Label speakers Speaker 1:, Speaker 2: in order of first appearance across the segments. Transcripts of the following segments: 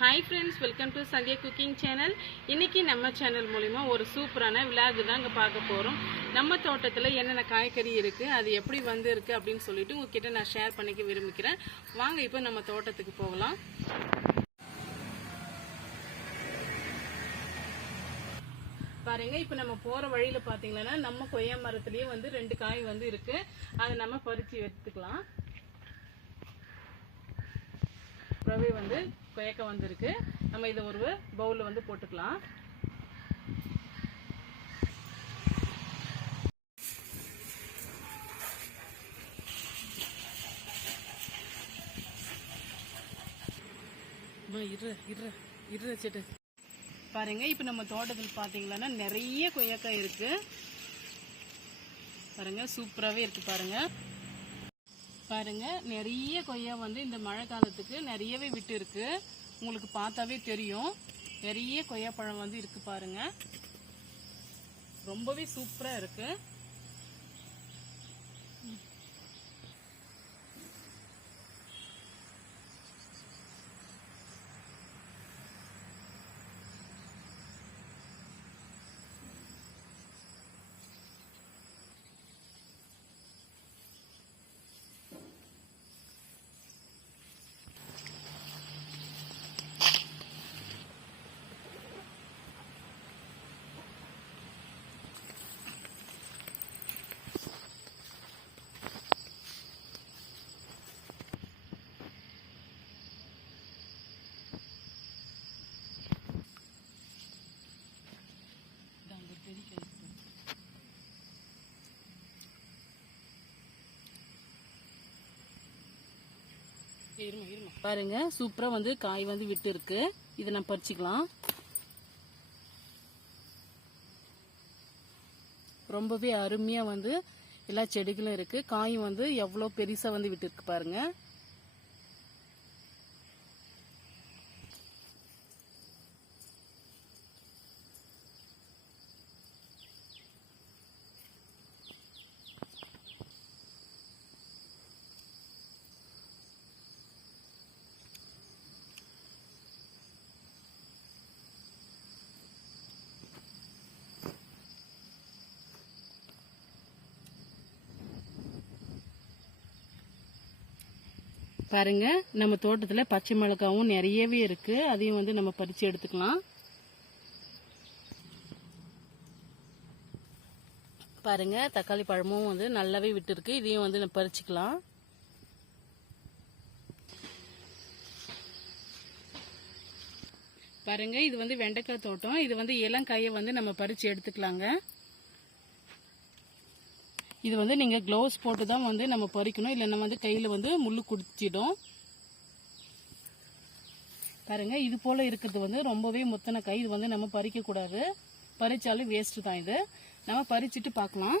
Speaker 1: Hi friends welcome to Sandhya cooking channel இன்றைக்கி நம்ம channel மூலிமா ஒரு சூப்பரான விலாகு தான் இங்கே பார்க்க போகிறோம் நம்ம தோட்டத்தில் என்னென்ன காய்கறி இருக்குது அது எப்படி வந்து இருக்குது அப்படின்னு சொல்லிட்டு உங்ககிட்ட நான் ஷேர் பண்ணிக்க விரும்பிக்கிறேன் வாங்க இப்போ நம்ம தோட்டத்துக்கு போகலாம். பாருங்க இப்போ நம்ம போகிற வழியில் பார்த்தீங்கன்னா நம்ம கொய்யா மரத்துலேயே வந்து ரெண்டு காய் வந்து இருக்குது அதை நம்ம பறித்து எடுத்துக்கலாம். ரவை வந்து கொயக்க வந்திருக்கு. நம்ம இதை ஒரு பவுலில் வந்து போட்டுக்கலாம். இரு இரு இரு செட்டு பாருங்க இப்போ நம்ம தோட்டத்தில் பார்த்தீங்கன்னா நிறைய கொய்யாக்காய் இருக்கு. பாருங்க சூப்பராகவே இருக்கு பாருங்க. பாருங்க நிறைய கொய்யா வந்து இந்த மழை காலத்துக்கு நிறையவே விட்டு இருக்கு உங்களுக்கு பார்த்தாவே தெரியும். நிறைய கொய்யா பழம் வந்து இருக்கு பாருங்க. ரொம்பவே சூப்பரா இருக்கு. பாருங்க சூப்பரா வந்து காய் வந்து விட்டு இருக்கு இதை நம்ம பறிச்சுக்கலாம். ரொம்பவே அருமையா வந்து எல்லா செடிகளும் இருக்கு. காயும் வந்து எவ்வளோ பெருசா வந்து விட்டு இருக்கு பாருங்க. பாருங்க நம்ம தோட்டத்தில் பச்சை மிளகாவும் நிறையவே இருக்கு. அதையும் வந்து நம்ம பறிச்சு எடுத்துக்கலாம். பாருங்க தக்காளி பழமும் வந்து நல்லாவே விட்டுருக்கு. இதையும் வந்து நம்ம பறிச்சுக்கலாம். பாருங்க இது வந்து வெண்டைக்காய் தோட்டம். இது வந்து இளங்காயை வந்து நம்ம பறிச்சு எடுத்துக்கலாங்க. இது வந்து நீங்கள் க்ளவுஸ் போட்டு தான் வந்து நம்ம பறிக்கணும். இல்லைன்னா வந்து கையில் வந்து முள்ளு குடிச்சிடும். பாருங்க இது போல் இருக்கிறது வந்து ரொம்பவே முத்தன கை. இது வந்து நம்ம பறிக்கக்கூடாது பறித்தாலும் வேஸ்ட்டு தான் இது. நம்ம பறிச்சுட்டு பார்க்கலாம்.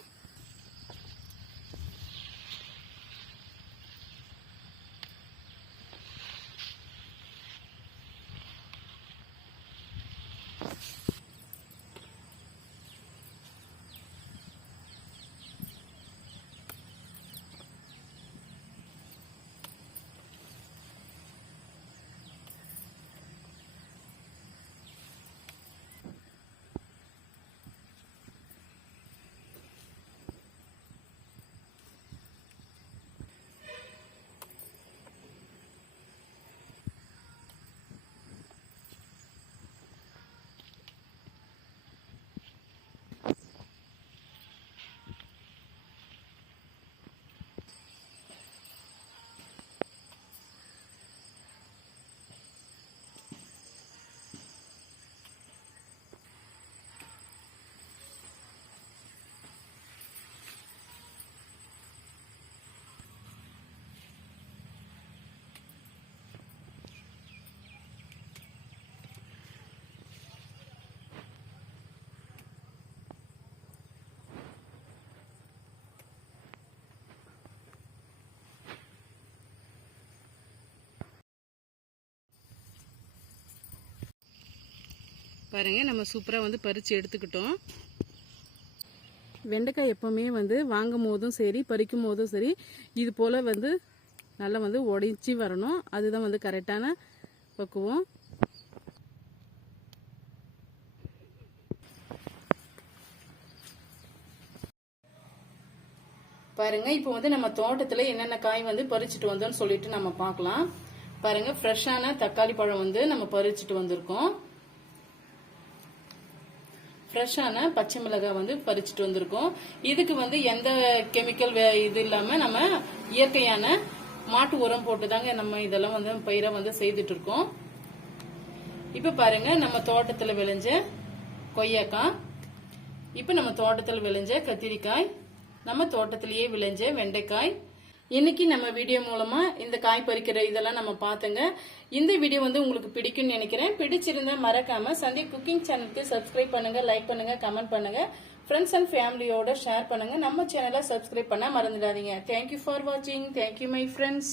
Speaker 1: பாருங்கள் நம்ம சூப்பராக வந்து பறித்து எடுத்துக்கிட்டோம். வெண்டைக்காய் எப்போவுமே வந்து வாங்கும் போதும் சரி பறிக்கும் போதும் சரி இது போல் வந்து நல்லா வந்து உடைச்சி வரணும். அதுதான் வந்து கரெக்டான பக்குவம். பாருங்க இப்போ வந்து நம்ம தோட்டத்தில் என்னென்ன காய் வந்து பறிச்சுட்டு வந்தோம்னு சொல்லிட்டு நம்ம பார்க்கலாம். பாருங்க ஃப்ரெஷ்ஷான தக்காளி பழம் வந்து நம்ம பறிச்சுட்டு வந்திருக்கோம். ஃப்ரெஷ்ஷான பச்சை மிளகாய் வந்து பறிச்சுட்டு வந்திருக்கோம். இதுக்கு வந்து எந்த கெமிக்கல் இது இல்லாம நம்ம இயற்கையான மாட்டு உரம் போட்டு தாங்க நம்ம இதெல்லாம் வந்து பயிரை வந்து செய்துட்டு இருக்கோம் இப்ப பாருங்க நம்ம தோட்டத்துல விளைஞ்ச கொய்யாக்காய். இப்ப நம்ம தோட்டத்துல விளைஞ்ச கத்திரிக்காய். நம்ம தோட்டத்திலேயே விளைஞ்ச வெண்டைக்காய். இன்னைக்கு நம்ம வீடியோ மூலமா இந்த காய் பறிக்கிற இதெல்லாம் நம்ம பார்த்தோங்க. இந்த வீடியோ வந்து உங்களுக்கு பிடிக்கும்னு நினைக்கிறேன். பிடிச்சிருந்தா மறக்காம சந்தீப் குக்கிங் சேனலுக்கு சப்ஸ்கிரைப் பண்ணுங்க லைக் பண்ணுங்க கமெண்ட் பண்ணுங்க. ஃப்ரெண்ட்ஸ் அண்ட் ஃபேமிலியோட ஷேர் பண்ணுங்க. நம்ம சேனலை சப்ஸ்கிரைப் பண்ண மறந்துடாதீங்க. தேங்க்யூ ஃபார் வாட்சிங் தேங்க்யூ மை ஃப்ரெண்ட்ஸ்